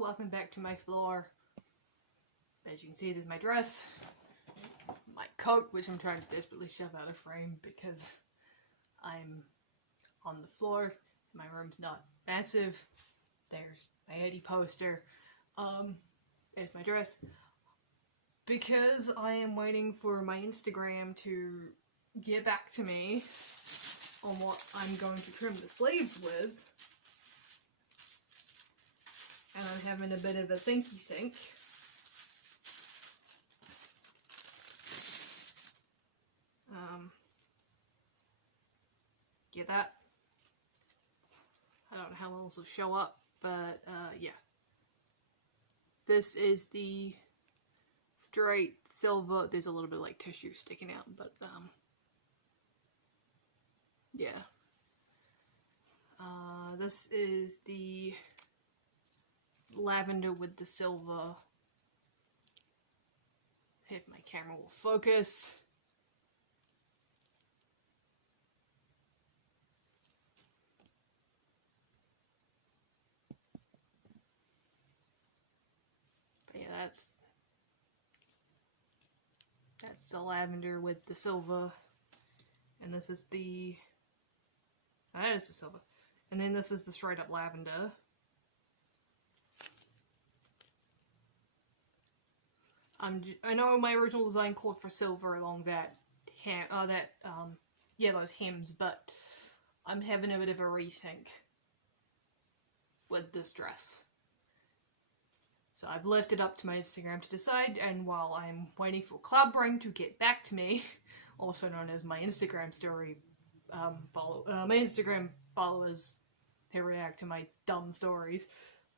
welcome back to my floor. As you can see, this is my dress, my coat, which I'm trying to desperately shove out of frame because I'm on the floor. My room's not massive. There's my Eddie poster. There's my dress. Because I am waiting for my Instagram to get back to me on what I'm going to trim the sleeves with. And I'm having a bit of a thinky think. Get that? I don't know how else will show up, but yeah. This is the straight silver. There's a little bit of like tissue sticking out, but yeah. This is the lavender with the silver. If my camera will focus. But yeah, that's the lavender with the silver. And this is the... that is the silver. And then this is the straight up lavender. I know my original design called for silver along that those hems, but I'm having a bit of a rethink with this dress. So I've left it up to my Instagram to decide, and while I'm waiting for Cloudbrain to get back to me, also known as my Instagram story my Instagram followers who react to my dumb stories,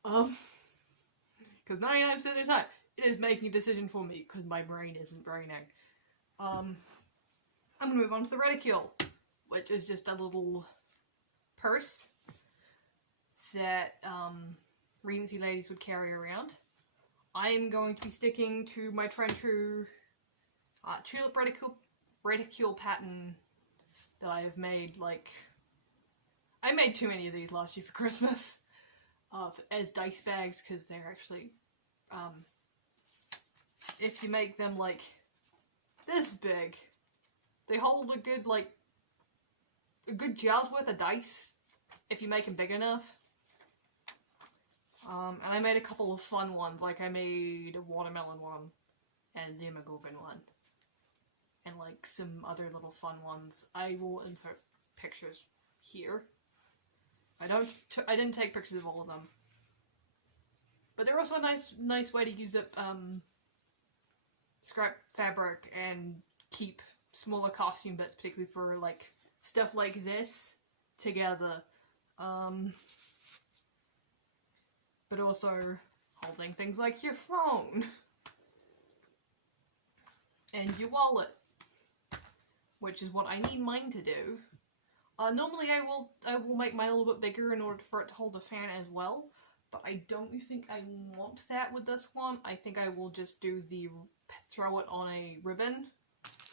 because 99% of the time it is making a decision for me because my brain isn't braining. I'm gonna move on to the Reticule, which is just a little purse that Regency ladies would carry around. I'm going to be sticking to my trend true tulip reticule pattern that I have made. Like, I made too many of these last year for Christmas as dice bags, because they're actually if you make them like this big, they hold a good jar's worth of dice if you make them big enough. And I made a couple of fun ones, like I made a watermelon one and a demogorgon one, and like some other little fun ones. I will insert pictures here. I didn't take pictures of all of them, but they're also a nice way to use up scrap fabric and keep smaller costume bits, particularly for like stuff like this, together. But also holding things like your phone and your wallet, which is what I need mine to do. Normally I will make mine a little bit bigger in order for it to hold a fan as well, but I don't think I want that with this one. I think I will just do the throw it on a ribbon,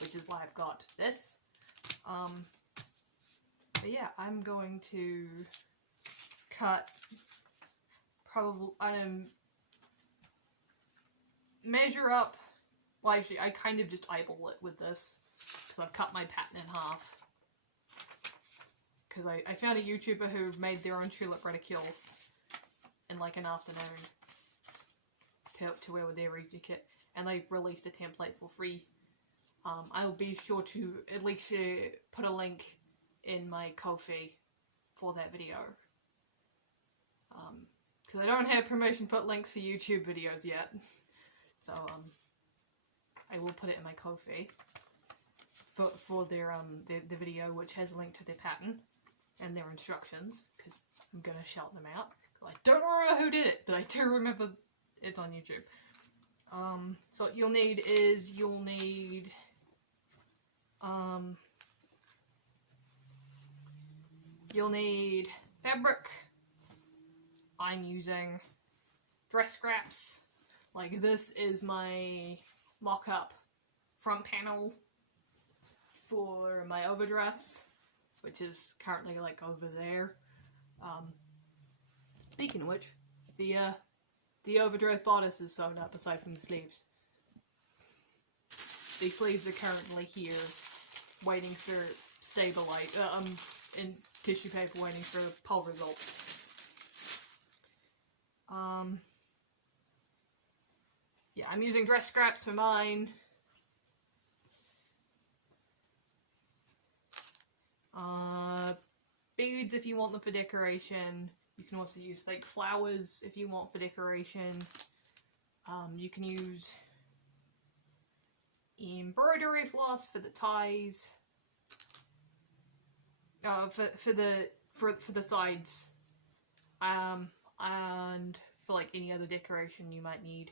which is why I've got this. But yeah, I'm going to cut probably, measure up. Well, actually, I kind of just eyeball it with this, because I've cut my pattern in half. Because I found a YouTuber who made their own tulip reticule in like an afternoon to wear with their Regency kit, and they released a template for free. I'll be sure to at least put a link in my Ko-fi for that video. Because I don't have permission to put links for YouTube videos yet. So, I will put it in my Ko-fi for their, the video, which has a link to their pattern and their instructions, because I'm gonna shout them out. I don't remember who did it, but I do remember it's on YouTube. So what you'll need is, you'll need fabric. I'm using dress scraps. Like, this is my mock-up front panel for my overdress, which is currently like over there. Speaking of which, the the overdress bodice is sewn up aside from the sleeves. The sleeves are currently here, waiting for in tissue paper, waiting for poll results. Yeah, I'm using dress scraps for mine. Beads if you want them for decoration. You can also use fake flowers if you want for decoration. You can use embroidery floss for the ties. For the sides. And for like any other decoration you might need.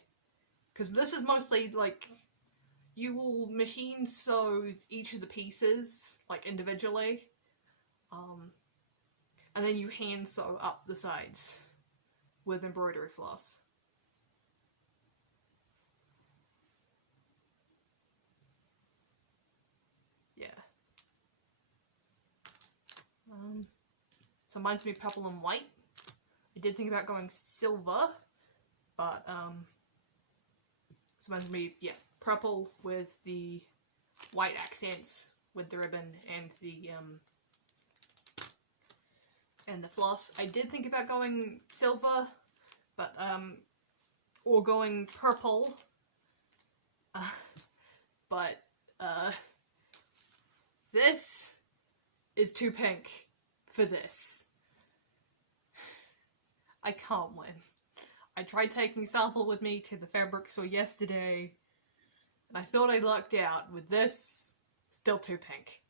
Because this is mostly like, you will machine sew each of the pieces like individually. And then you hand sew up the sides with embroidery floss. Yeah. So mine's gonna be purple and white. I did think about going silver, but so mine's gonna be, yeah, purple with the white accents with the ribbon and the floss. I did think about going silver, but or going purple, but this is too pink for this. I can't win. I tried taking a sample with me to the fabric store yesterday, and I thought I lucked out. With this, still too pink.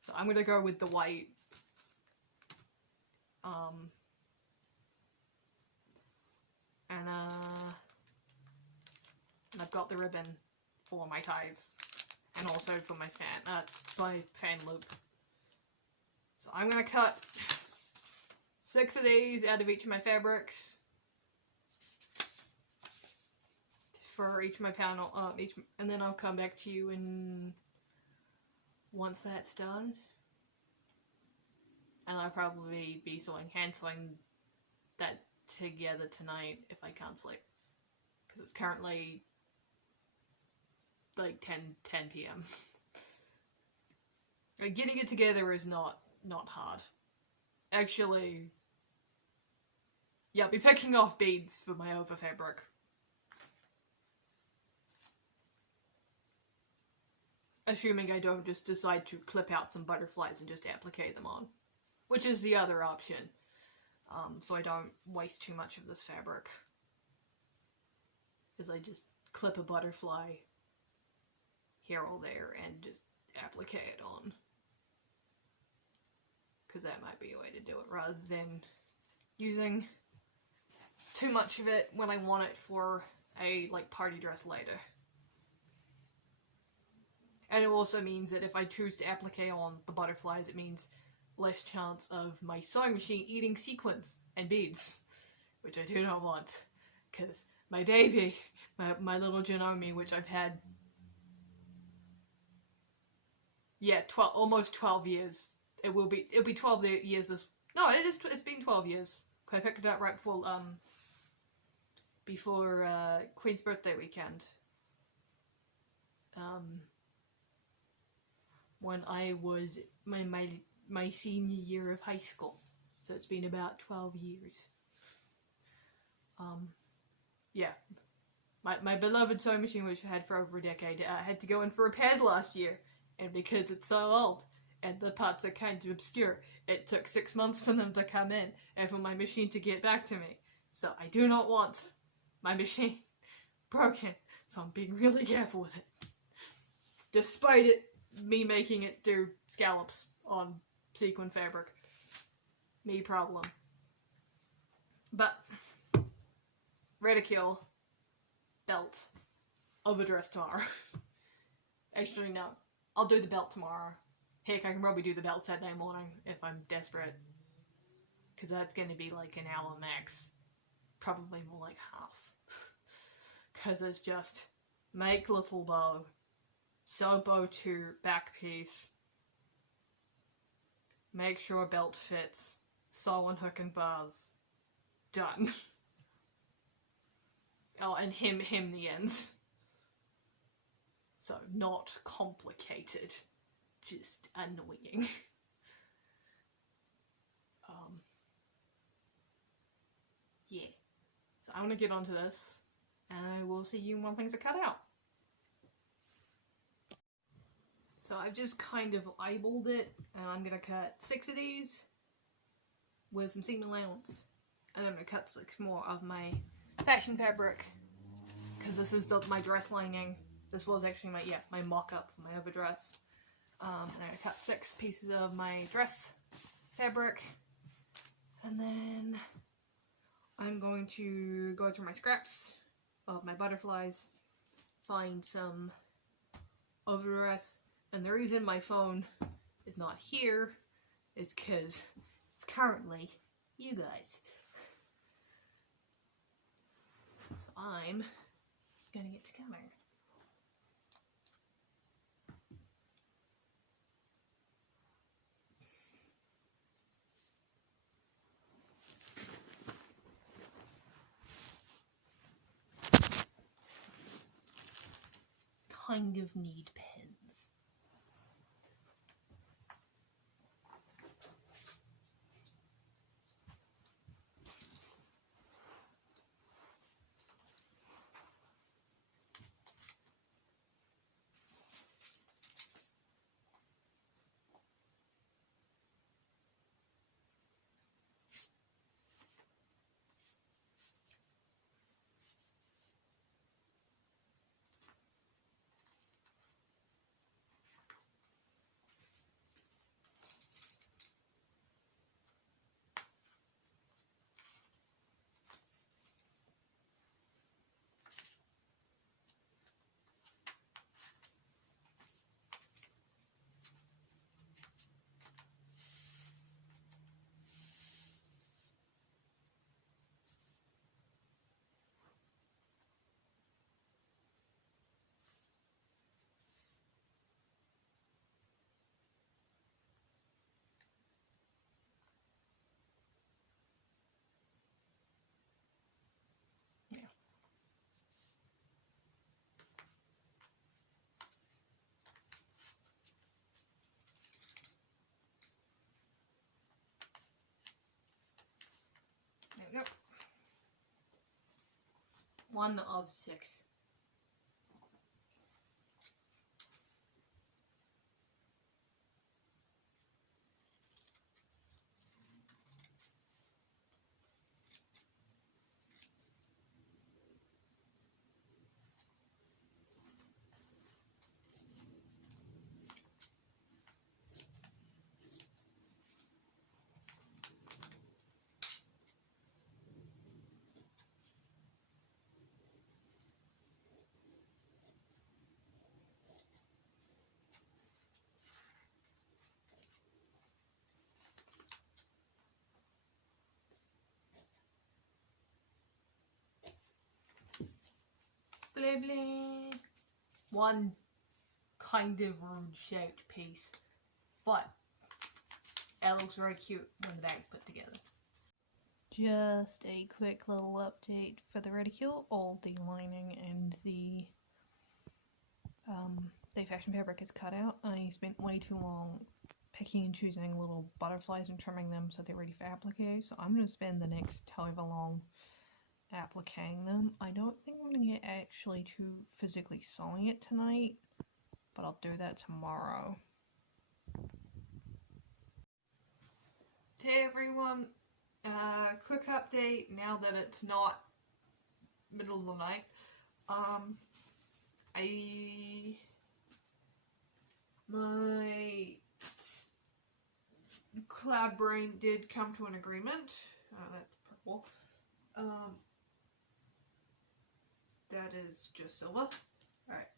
So I'm gonna go with the white. And I've got the ribbon for my ties, and also for my fan loop. So I'm gonna cut 6 of these out of each of my fabrics for each of my panel, and then I'll come back to you once that's done. And I'll probably be hand sewing that together tonight if I can't sleep, because it's currently like 10 p.m. Like, getting it together is not hard. Actually, yeah, I'll be picking off beads for my over fabric. Assuming I don't just decide to clip out some butterflies and just applique them on. Which is the other option. So I don't waste too much of this fabric. Because I just clip a butterfly here or there and just applique it on. Because that might be a way to do it, rather than using too much of it when I want it for a party dress later. And it also means that if I choose to applique on the butterflies, it means less chance of my sewing machine eating sequins and beads, which I do not want, because my baby, my little Janome, which I've had, yeah, almost 12 years. It'll be 12 years this, no, it's been 12 years, because I picked it up right before Queen's birthday weekend. When I was my senior year of high school. So it's been about 12 years. Yeah. My beloved sewing machine, which I had for over a decade, had to go in for repairs last year. And because it's so old, and the parts are kind of obscure, it took 6 months for them to come in, and for my machine to get back to me. So I do not want my machine broken, so I'm being really careful with it. Despite me making it do scallops on sequin fabric. Me problem. But Reticule belt overdress tomorrow. Actually, no. I'll do the belt tomorrow. Heck, I can probably do the belt Saturday morning if I'm desperate. Because that's going to be like an hour max. Probably more like half. Because it's just make little bow, sew bow to back piece, make sure belt fits, sew on hook and bars. Done. Oh, and him the ends. So, not complicated. Just annoying. Yeah. So I'm gonna get onto this, and I will see you when things are cut out. So I've just kind of eyeballed it, and I'm gonna cut 6 of these with some seam allowance, and then I'm gonna cut 6 more of my fashion fabric, because this is my dress lining. This was actually my mock-up for my overdress. And I'm gonna cut 6 pieces of my dress fabric, and then I'm going to go through my scraps of my butterflies, find some overdress, and the reason my phone is not here is because it's currently you guys. So I'm gonna get to camera. Kind of need pens. There we go. 1 of 6. Blah blah. 1 kind of rude shaped piece, but it looks very cute when the bag's put together. Just a quick little update for the reticule. All the lining and the fashion fabric is cut out. I spent way too long picking and choosing little butterflies and trimming them so they're ready for applique. So I'm going to spend the next however long appliquing them. I don't think I'm going to get actually to physically sewing it tonight, but I'll do that tomorrow. Hey everyone, quick update now that it's not middle of the night. My cloud brain did come to an agreement. That's purple. That is just silver. Alright.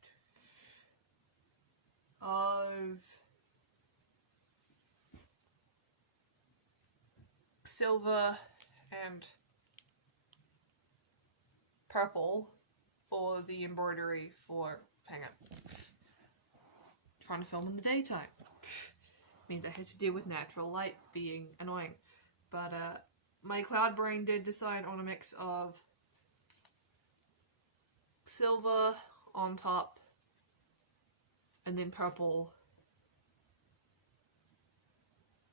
Of silver and purple for the embroidery for, hang on, trying to film in the daytime. Means I had to deal with natural light being annoying. But my cloud brain did decide on a mix of silver on top, and then purple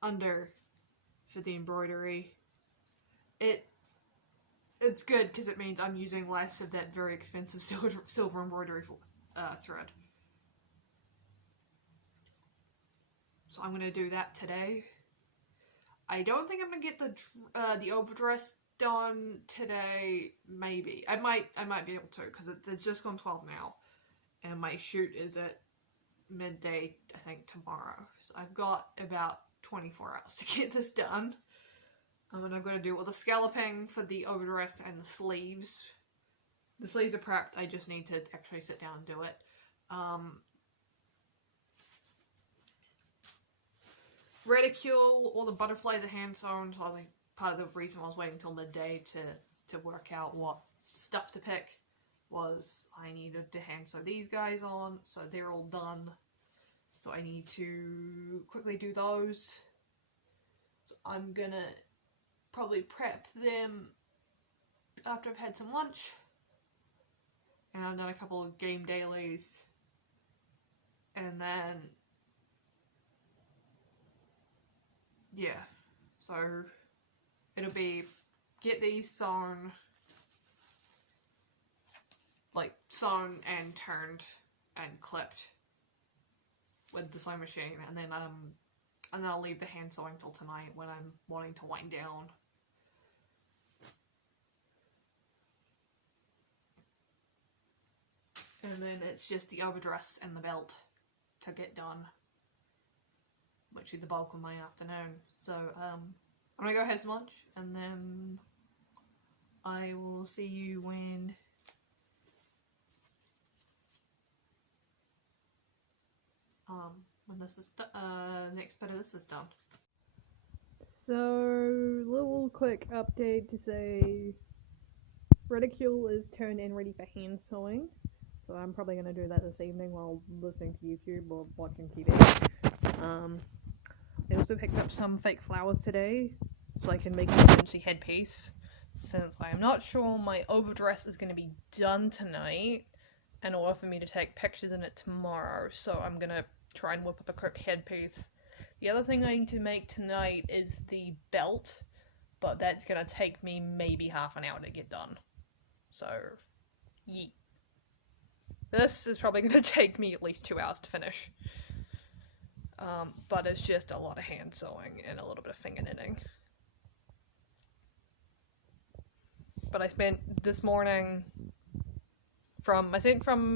under for the embroidery. It's good because it means I'm using less of that very expensive silver embroidery thread. So I'm going to do that today. I don't think I'm going to get the overdress done today. Maybe. I might be able to, because it's just gone 12 now. And my shoot is at midday, I think, tomorrow. So I've got about 24 hours to get this done. And I'm going to do all the scalloping for the overdress and the sleeves. The sleeves are prepped, I just need to actually sit down and do it. Reticule, all the butterflies are hand sewn, so I think part of the reason I was waiting till midday to work out what stuff to pick was I needed to hand sew these guys on, so they're all done. So I need to quickly do those. So I'm gonna probably prep them after I've had some lunch. And I've done a couple of game dailies. And then, yeah, so it'll be get these sewn, like sewn and turned and clipped with the sewing machine, and then I'll leave the hand sewing till tonight when I'm wanting to wind down. And then it's just the overdress and the belt to get done, which is the bulk of my afternoon. So I'm gonna go have some lunch, and then I will see you when this is next bit of this is done. So, little quick update to say Reticule is turned and ready for hand sewing. So I'm probably going to do that this evening while listening to YouTube or watching TV. I also picked up some fake flowers today so I can make an emergency headpiece, since I am not sure my overdress is going to be done tonight in order for me to take pictures in it tomorrow. So I'm going to try and whip up a quick headpiece. The other thing I need to make tonight is the belt, but that's going to take me maybe half an hour to get done. So, yeet. This is probably going to take me at least 2 hours to finish. But it's just a lot of hand sewing and a little bit of finger knitting. But I spent this morning from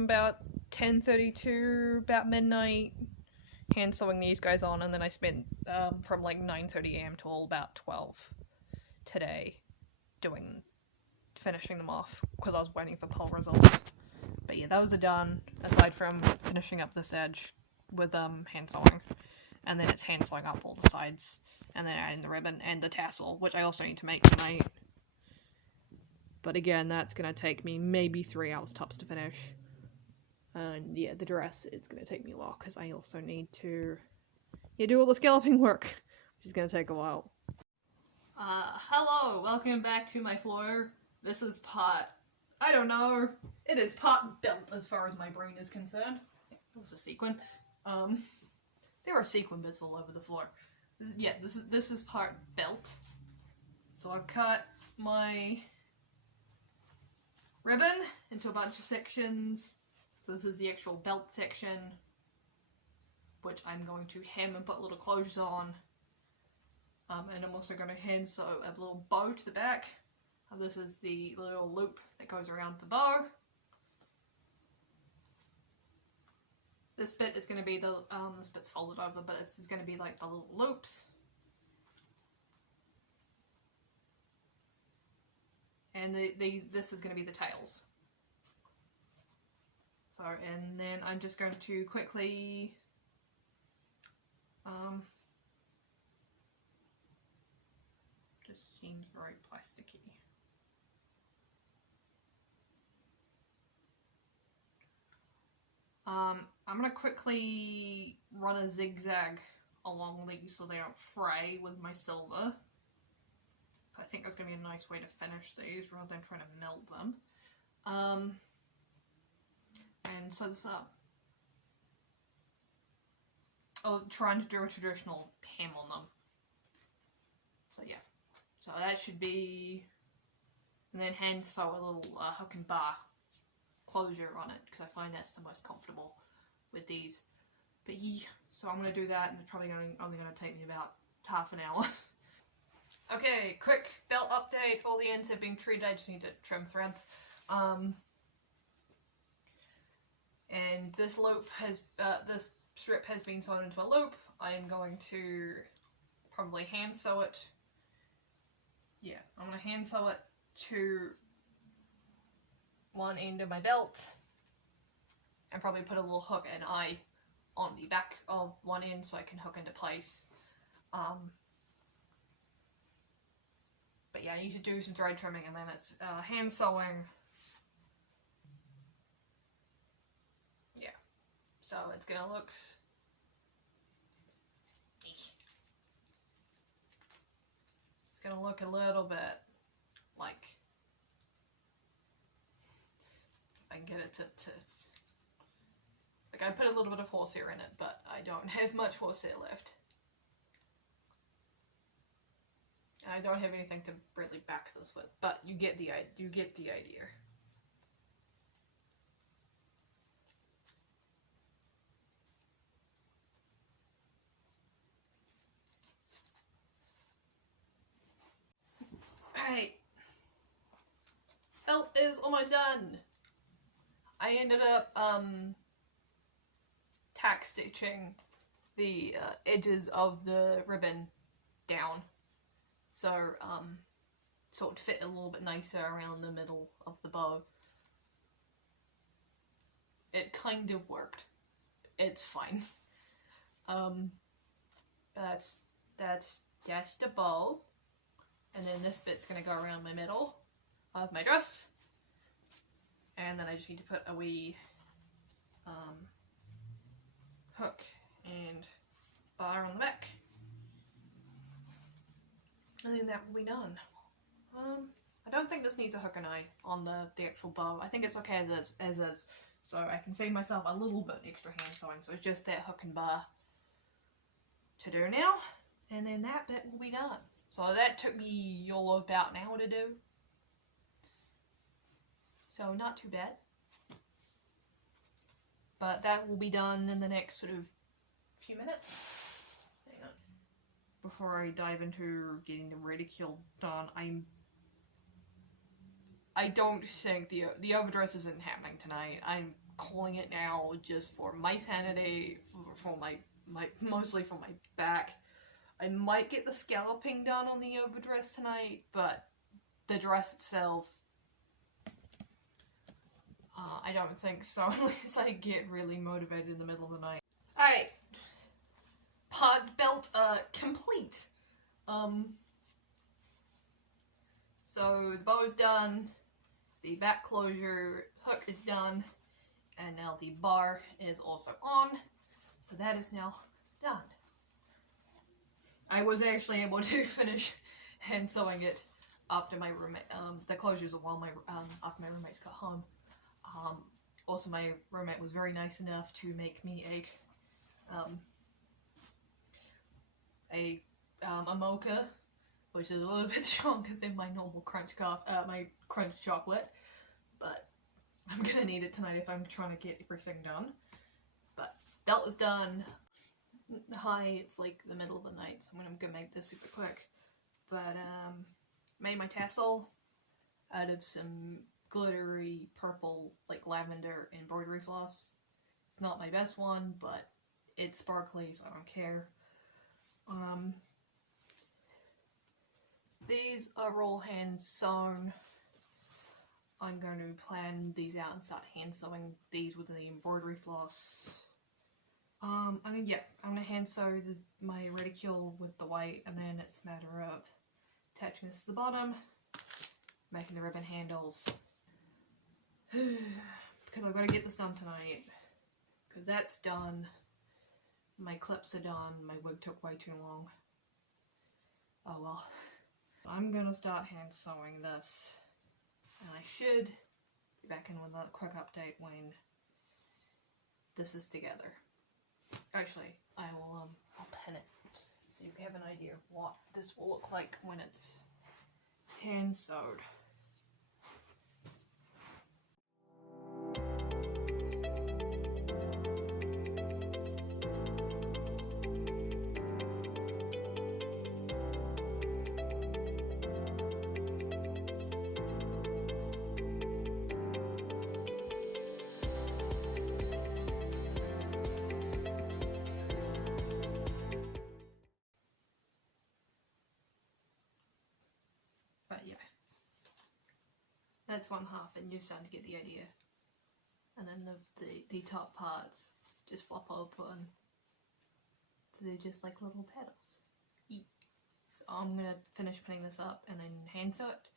about 10:30 to about midnight hand sewing these guys on, and then I spent from like 9:30 AM till about 12 today finishing them off because I was waiting for poll results. But yeah, those are done, aside from finishing up this edge with hand sewing. And then it's hand sewing up all the sides, and then adding the ribbon and the tassel, which I also need to make tonight. But again, that's going to take me maybe 3 hours tops to finish. And yeah, the dress is going to take me a while, because I also need to do all the scalloping work, which is going to take a while. Hello, welcome back to my floor. This is part, I don't know, it is part belt as far as my brain is concerned. It was a sequin. There are sequin bits all over the floor. This is part belt. So I've cut my ribbon into a bunch of sections. So this is the actual belt section, which I'm going to hem and put little closures on. And I'm also going to hand sew a little bow to the back. And this is the little loop that goes around the bow. This bit is going to be the, this bit's folded over, but this is going to be like the little loops. And this is going to be the tails. So, and then I'm just going to quickly, just seems very plasticky. I'm going to quickly run a zigzag along these so they don't fray with my silver. I think that's going to be a nice way to finish these rather than trying to melt them. and sew this up. I'm trying to do a traditional hem on them. So yeah, so that should be, and then hand sew a little hook and bar closure on it because I find that's the most comfortable with these. But yeah, so I'm going to do that, and it's probably only going to take me about half an hour. Okay, quick belt update. All the ends have been treated. I just need to trim threads. And this loop has, this strip has been sewn into a loop. I am going to probably hand sew it. Yeah, I'm going to hand sew it to one end of my belt and probably put a little hook and eye on the back of one end so I can hook into place. But yeah, I need to do some thread trimming, and then it's hand sewing. Yeah, so it's gonna look. It's gonna look a little bit like, if I can get it to like, I put a little bit of horsehair in it, but I don't have much horsehair left. And I don't have anything to really back this with, but you get the idea. Alright. Belt is almost done. I ended up tack stitching the edges of the ribbon down, so it would fit a little bit nicer around the middle of the bow. It kind of worked. It's fine. That's just the bow, and then this bit's gonna go around my middle of my dress, and then I just need to put a wee hook and bar on the back, and then that will be done. I don't think this needs a hook and eye on the actual bow. I think it's okay as is, so I can save myself a little bit extra hand sewing, so it's just that hook and bar to do now, and then that bit will be done. So that took me all about an hour to do, so not too bad. But that will be done in the next sort of few minutes. Hang on. Before I dive into getting the reticule done, I don't think the overdress isn't happening tonight. I'm calling it now just for my sanity, for my mostly for my back. I might get the scalloping done on the overdress tonight, but the dress itself, I don't think so, unless I get really motivated in the middle of the night. Alright. Belt complete. So the bow is done, the back closure hook is done, and now the bar is also on. So that is now done. I was actually able to finish hand sewing it after my roommate, the closures while after my roommates got home. Also, my roommate was very nice enough to make me a mocha, which is a little bit stronger than my normal my crunch chocolate, but I'm gonna need it tonight if I'm trying to get everything done. But belt is done. Hi, it's like the middle of the night, so I'm gonna make this super quick. But made my tassel out of some glittery purple, like lavender embroidery floss. It's not my best one, but it's sparkly, so I don't care. These are all hand sewn. I'm going to plan these out and start hand sewing these with the embroidery floss. I'm gonna hand sew my reticule with the white, and then it's a matter of attaching this to the bottom, making the ribbon handles. Because I've got to get this done tonight. Because that's done. My clips are done. My wig took way too long. Oh well. I'm gonna start hand sewing this. And I should be back in with a quick update when this is together. Actually, I will I'll pin it so you have an idea of what this will look like when it's hand sewed. But yeah, that's one half, and you're starting to get the idea. And then the top parts just flop open, so they're just like little petals. So I'm gonna finish putting this up and then hand sew it,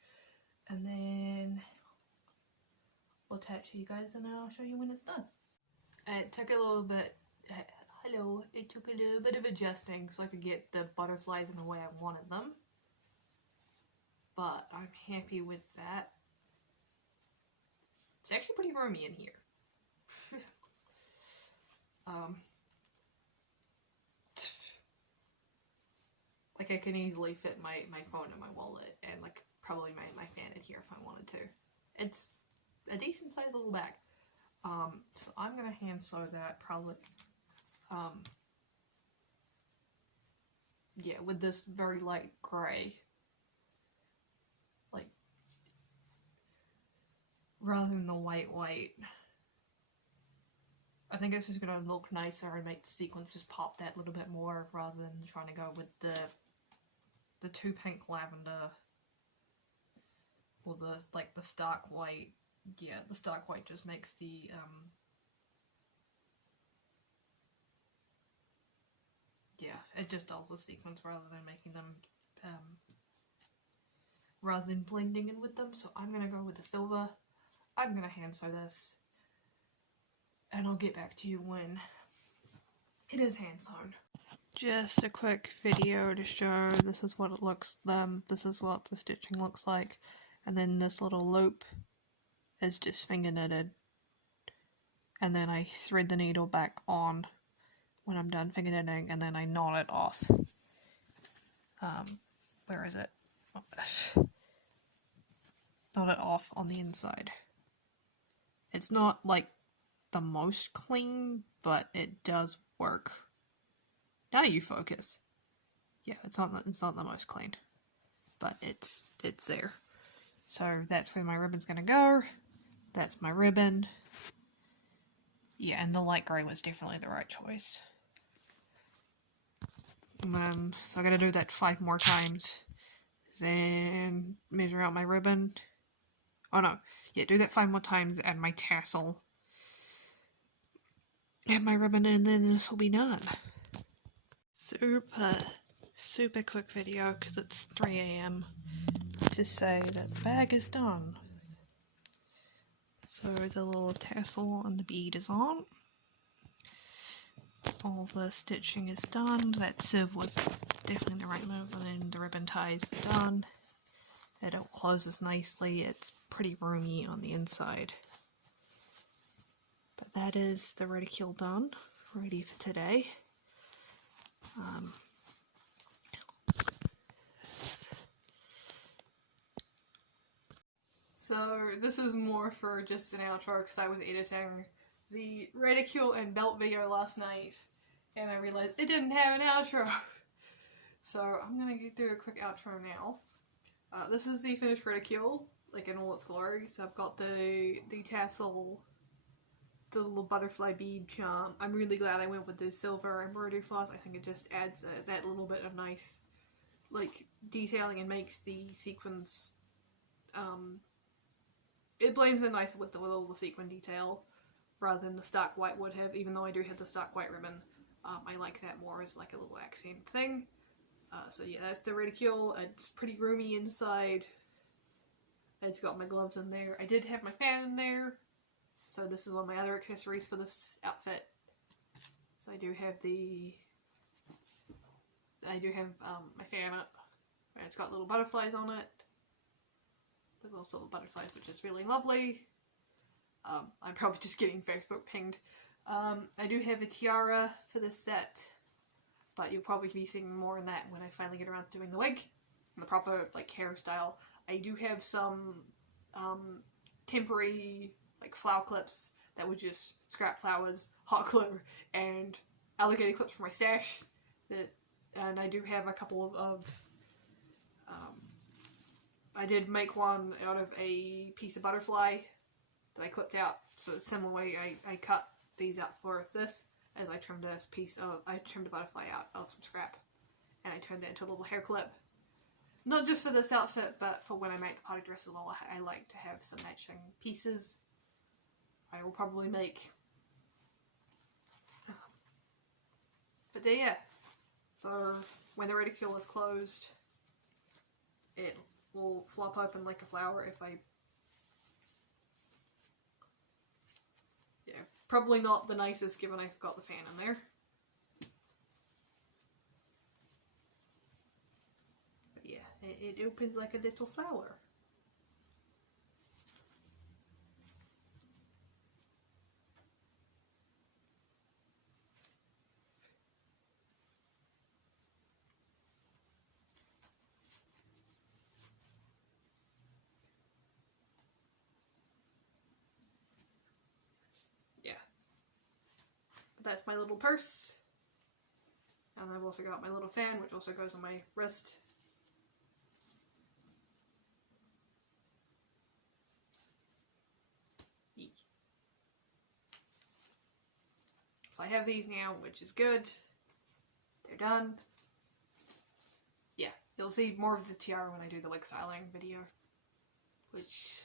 and then I'll attach to you guys, and then I'll show you when it's done. It took a little bit. Hello. It took a little bit of adjusting so I could get the butterflies in the way I wanted them. But I'm happy with that. It's actually pretty roomy in here. Like I can easily fit my phone in my wallet and like probably my fan in here if I wanted to. It's a decent sized little bag. So I'm gonna hand sew that probably. Yeah, with this very light gray. Like, rather than the white. I think it's just gonna look nicer and make the sequins just pop that little bit more rather than trying to go with the too pink lavender or the stark white. Yeah, the stark white just makes the yeah, it just dulls the sequins rather than making them rather than blending in with them. So I'm gonna go with the silver. I'm gonna hand sew this, and I'll get back to you when it is hand sewn. Just a quick video to show this is what it looks. This is what the stitching looks like, and then this little loop is just finger knitted, and then I thread the needle back on when I'm done finger knitting, and then I knot it off. Where is it? Knot it off on the inside. It's not like the most clean, but it does work. Now you focus. Yeah, it's not the most clean, but it's there. So that's where my ribbon's gonna go. That's my ribbon. Yeah, and the light grey was definitely the right choice. And then, so I gotta do that 5 more times. Then measure out my ribbon. Oh no, yeah, do that 5 more times, add my tassel. Add my ribbon, and then this will be done. Super quick video because it's 3 AM. To say that the bag is done. So the little tassel and the bead is on. All the stitching is done. That sieve was definitely the right move, and then the ribbon ties are done. It all closes nicely. It's pretty roomy on the inside. But that is the reticule done, ready for today. So this is more for just an outro because I was editing the reticule and belt video last night and I realized it didn't have an outro. So I'm gonna do a quick outro now. This is the finished reticule, like in all its glory. So I've got the tassel, the little butterfly bead charm. I'm really glad I went with the silver embroidery floss. I think it just adds that little bit of nice, like, detailing and makes the sequins, it blends in nicer with all the sequin detail rather than the stark white would have, even though I do have the stark white ribbon. I like that more as like a little accent thing. So yeah, that's the reticule. It's pretty roomy inside. It's got my gloves in there. I did have my fan in there. So this is one of my other accessories for this outfit. So I do have my fan up, and it's got little butterflies on it. The little silver butterflies, which is really lovely. I'm probably just getting Facebook pinged. I do have a tiara for this set, but you'll probably be seeing more in that when I finally get around to doing the wig and the proper like hairstyle. I do have some temporary like flower clips that would just scrap flowers, hot glue, and alligator clips for my stash. And I do have a couple of I did make one out of a piece of butterfly that I clipped out. So it's a similar way I cut these out for this, as I trimmed I trimmed a butterfly out of some scrap, and I turned that into a little hair clip. Not just for this outfit, but for when I make the party dress as well. I like to have some matching pieces. I will probably make... But there, yeah. So when the reticule is closed, it will flop open like a flower if I... Yeah, probably not the nicest given I've got the fan in there. But yeah, it opens like a little flower. That's my little purse. And I've also got my little fan, which also goes on my wrist. Eek. So I have these now, which is good. They're done. Yeah, you'll see more of the tiara when I do the wig styling video. Which...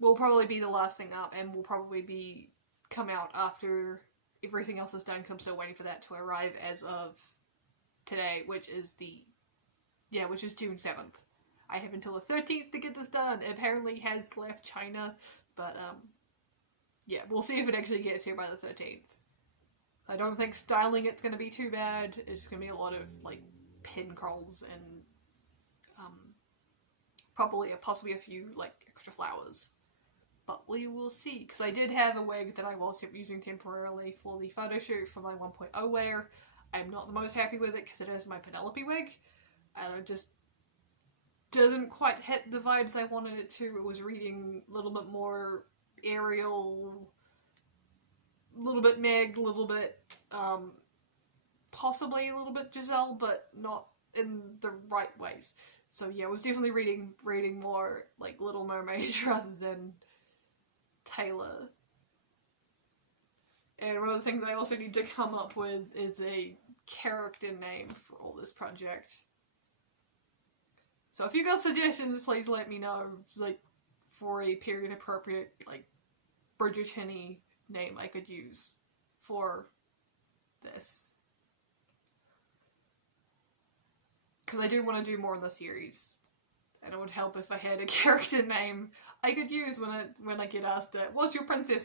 will probably be the last thing up, and will probably come out after everything else is done, because I'm still waiting for that to arrive as of today, which is June 7th. I have until the 13th to get this done. It apparently has left China, but yeah, we'll see if it actually gets here by the 13th. I don't think styling it's going to be too bad. It's just going to be a lot of like pin curls and possibly a few like extra flowers. But we will see, because I did have a wig that I was using temporarily for the photo shoot for my 1.0 wear. I'm not the most happy with it because it is my Penelope wig, and it just doesn't quite hit the vibes I wanted it to. It was reading a little bit more Ariel, a little bit Meg, a little bit, possibly a little bit Giselle, but not in the right ways. So yeah, I was definitely reading more like Little Mermaid rather than Taylor. And one of the things I also need to come up with is a character name for all this project. So if you got suggestions, please let me know, like, for a period appropriate, like, Bridgerton-y name I could use for this. Because I do want to do more in the series. And it would help if I had a character name I could use when I get asked, what's your princess